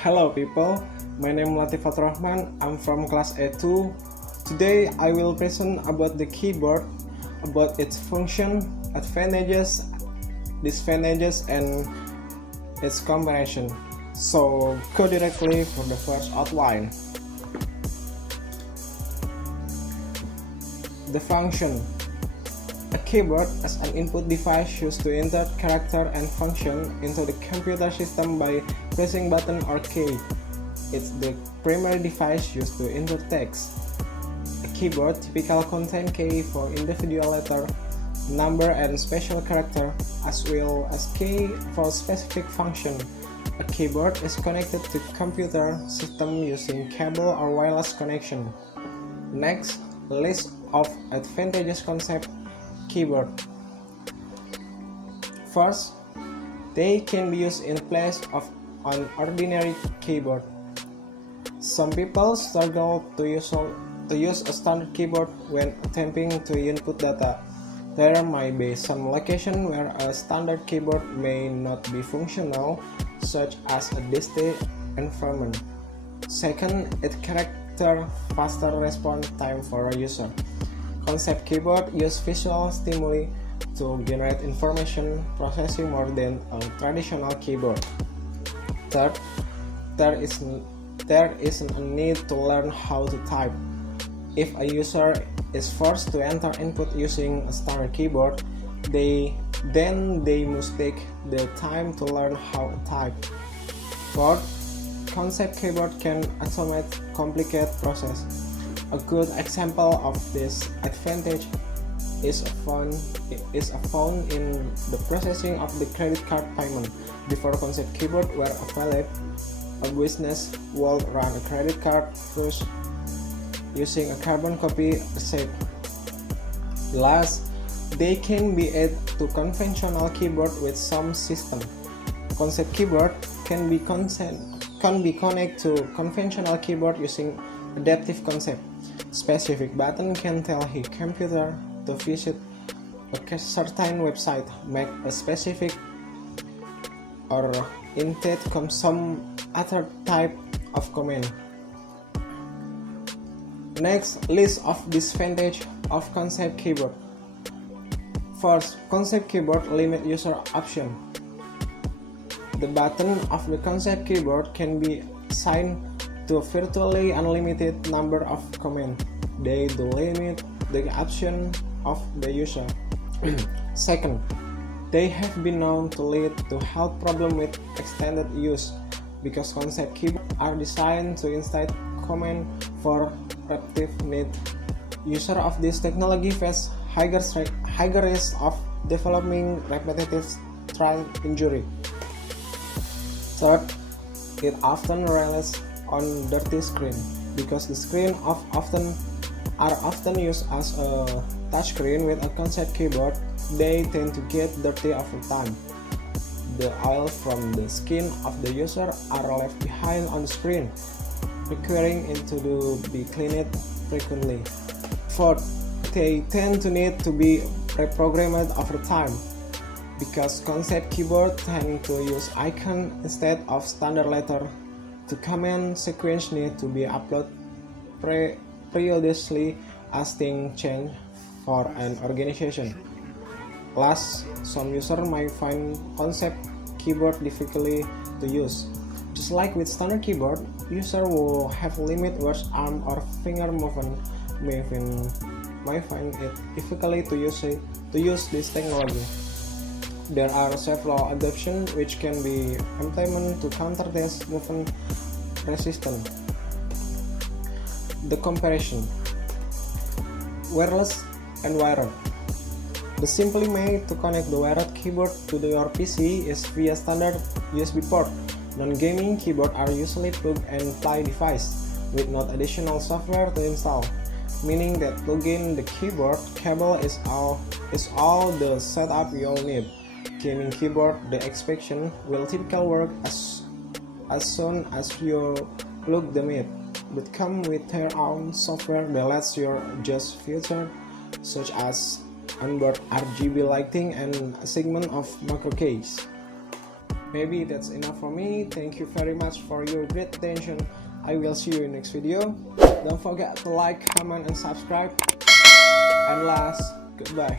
Hello people, my name is Latif Faturrohman. I'm from class A2. Today I will present about the keyboard, about its function, advantages, disadvantages, and its comparison. So go directly for the first outline. The function. A keyboard is an input device used to enter character and function into the computer system by pressing button or key. It's the primary device used to enter text. A keyboard typically contains key for individual letter, number, and special character, as well as key for specific function. A keyboard is connected to computer system using cable or wireless connection. Next, list of advantages concept keyboard. First, they can be used in place of an ordinary keyboard. Some people struggle to use a standard keyboard when attempting to input data. There might be some locations where a standard keyboard may not be functional, such as a distant environment. Second, it characterizes faster response time for a user. Concept keyboard use visual stimuli to generate information processing more than a traditional keyboard. Third, there isn't a need to learn how to type. If a user is forced to enter input using a standard keyboard, then they must take the time to learn how to type. Fourth, concept keyboard can automate complicated process. A good example of this advantage is found in the processing of the credit card payment. Before concept keyboard were available, a business would run a credit card first using a carbon copy receipt. Last, they can be added to conventional keyboard with some system. Concept keyboard can be connected to conventional keyboard using adaptive concept. Specific button can tell the computer to visit a certain website, make a specific or instead some other type of command. Next, list of disadvantages of concept keyboard. First, concept keyboard limit user option. The button of the concept keyboard can be assigned to a virtually unlimited number of commands. They do limit the option of the user. Second, they have been known to lead to health problems with extended use because concept keyboards are designed to instead command for repetitive need. Users of this technology face higher risk of developing repetitive trial injury. Third, it often relies on dirty screen because the screen are often used as a touchscreen with a concept keyboard. They tend to get dirty over time. The oil from the skin of the user are left behind on the screen, requiring it to be cleaned frequently. Fourth, they tend to need to be reprogrammed over time because concept keyboard tend to use icon instead of standard letter. The command sequence need to be uploaded periodically as things change for an organization. Last, some users might find concept keyboard difficult to use. Just like with standard keyboard, users who have limited word arm or finger movement may find it difficult to use this technology. There are several adaptations which can be implemented to counter this movement resistance. The comparison: wireless and wired. The simply way to connect the wired keyboard to your PC is via standard USB port. Non-gaming keyboards are usually plug-and-play device with no additional software to install, meaning that plugging the keyboard cable is all the setup you'll need. Gaming keyboard, the expansion will typically work as soon as you plug them in, but come with their own software that lets you adjust features such as onboard RGB lighting and a segment of macro keys. Maybe that's enough for me. Thank you very much for your great attention. I will see you in next video. Don't forget to like, comment, and subscribe. And last, goodbye.